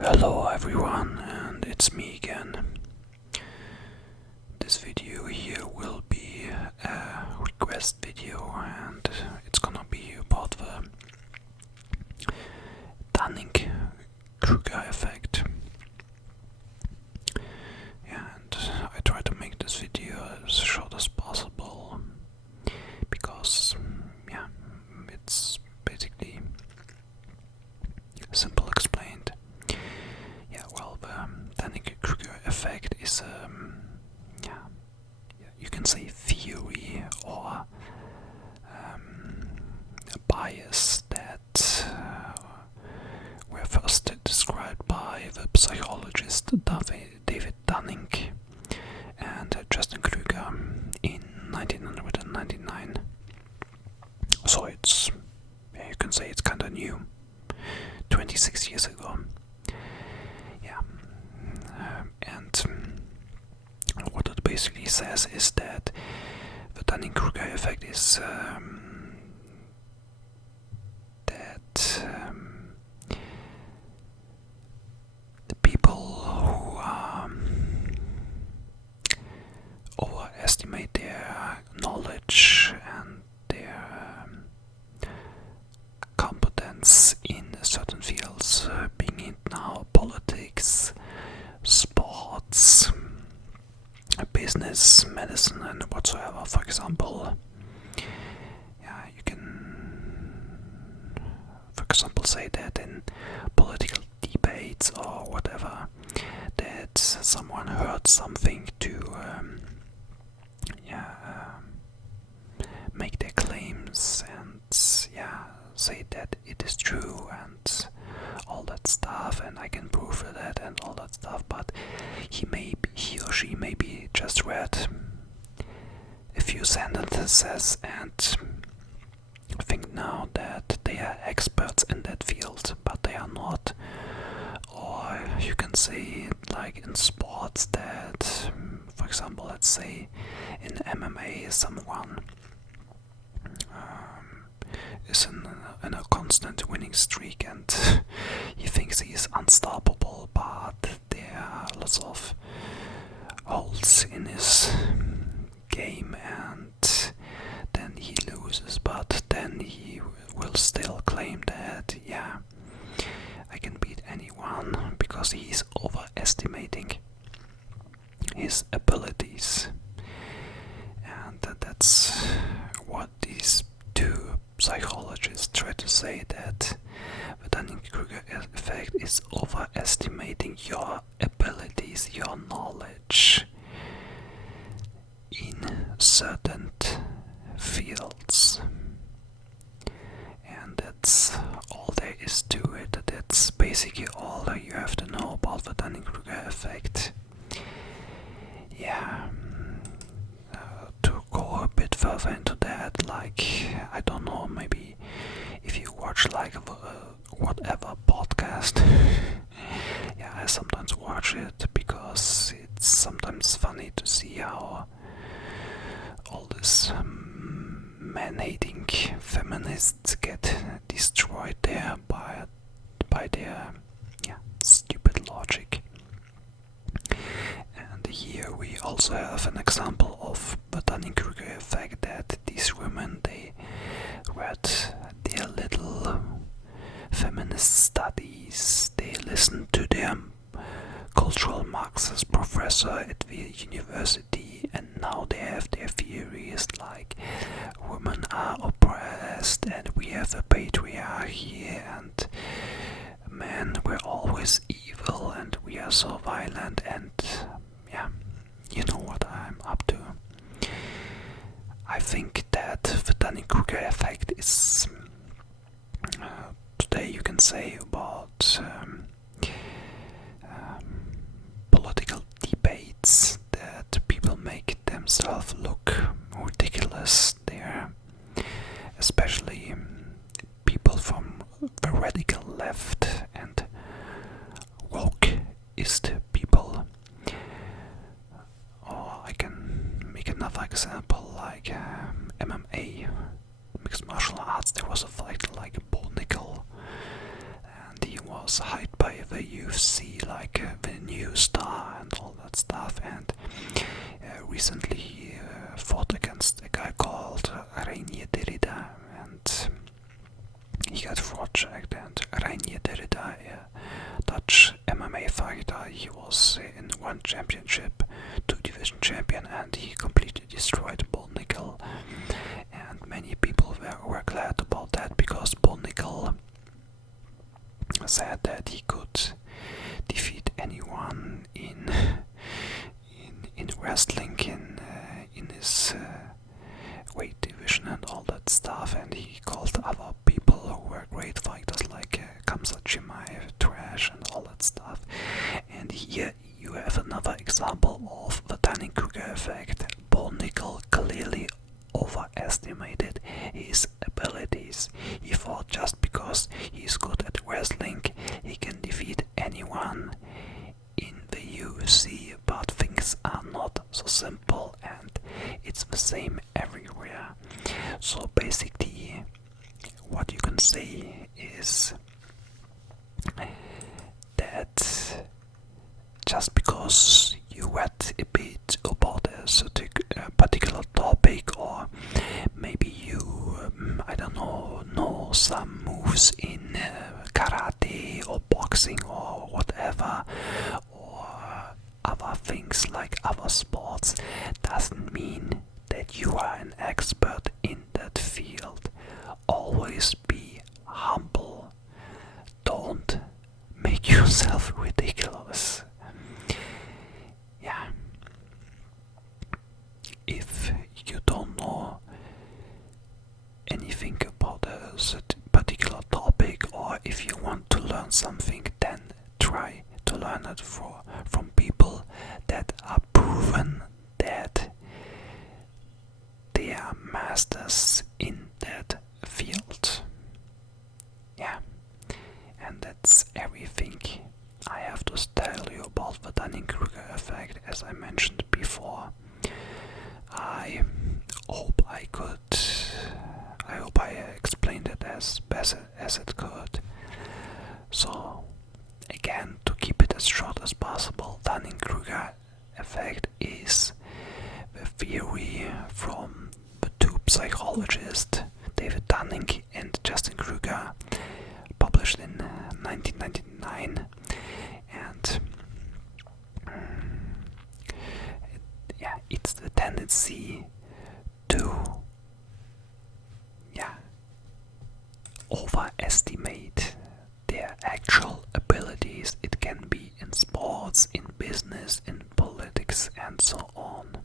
Hello everyone, and it's me again. This video here will be a request video, and it's gonna be about the Dunning-Kruger effect. And I try to make this video as short as possible because, it's basically simple explained. The Dunning-Kruger effect is you can say theory or a bias that were first described by the psychologist David Dunning and Justin Kruger in 1999. So you can say it's kinda new, 26 years ago. And what it basically says is that the Dunning-Kruger effect is that the people who overestimate their knowledge and their competence in certain fields, being it now politics, sports, business, medicine, and whatsoever. For example, you can, for example, say that in political debates or whatever, that someone heard something to make their claims and say that it is true and all that stuff, and I can prove that and all that stuff, but he or she maybe just read a few sentences and think now that they are experts in that field, but they are not. Or you can say, like in sports, that, for example, let's say in MMA, someone is in a constant winning streak and he thinks he is unstoppable, but there are lots of holes in his game and then he loses, but then he will still claim that I can beat anyone because he is overestimating his abilities. And that's what these two psychologists try to say, that the Dunning-Kruger effect is overestimating your abilities, your knowledge in certain fields. And that's all there is to it. That's basically all that you have to know about the Dunning-Kruger effect. To go a bit further into that, like, I don't know, maybe if you watch like whatever podcast, I sometimes watch it because it's sometimes funny to see how all this man-hating feminists get destroyed there by their stupid logic. And here we also have an example of the Dunning-Kruger effect, that these women, they read their little feminist studies, they listened to their cultural Marxist professor at the university, and now they have their theories like women are oppressed and we have a patriarchy and men were always evil and we are so violent, and you know what I'm up to. I think that the Dunning-Kruger effect is today you can say about political debates, that people make themselves look ridiculous there, especially people from the radical left and wokeist people. Or I can make another example, like MMA, mixed martial arts. There was a fighter like Bo Nickel, and he was hyped by the UFC, like the new star and all that stuff. And recently he fought against a guy called Reinier Derrida, and he got fraud checked. And Reinier Derrida, a Dutch MMA fighter, he was in one championship, 2-division champion, and he completely destroyed Bull Nickel. And many people were glad about that, because Bull Nickel said that he could defeat anyone in wrestling, in his weight division and all that stuff. And he called other people who were great fighters like Khamzat Chimaev trash and all that stuff. And here you have another example of the Dunning-Kruger effect. Bull Nickel clearly overestimated his abilities. He thought just because he's good at wrestling, he can defeat anyone in the UFC, but things are not so simple, and it's the same everywhere. So basically, what you can say is that just because you read a bit about a particular topic, or maybe you, I don't know some moves in karate or boxing or whatever, or other things like other sports, doesn't mean that you are an expert in that field. Always be humble. Don't make yourself ridiculous. Yeah. If you don't know anything about a particular topic, or if you want to learn something, then try to learn it from people that are proven that they are masters in that field. Yeah. And that's everything I have to tell you about the Dunning-Kruger effect. As I mentioned before, I hope I explained it as best as it could. So again, to keep it as short as possible, Dunning-Kruger effect is the theory from the two psychologists David Dunning and Justin Kruger, published in 1999, and it's the tendency to overestimate their actual abilities. It can be in sports, in business, in politics, and so on.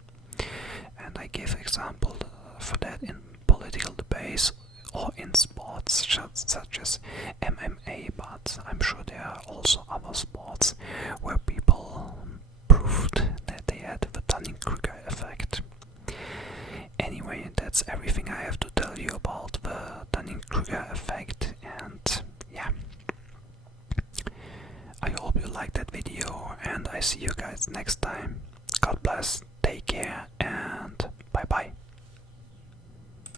And I give example for that in political debates or in sports such as MMA, but I'm sure there are also other sports where people proved that they had the Dunning-Kruger effect. Anyway, that's everything I have to tell you about the Dunning-Kruger effect, and yeah. I hope you liked that video, and I see you guys next time. God bless, take care, and bye bye.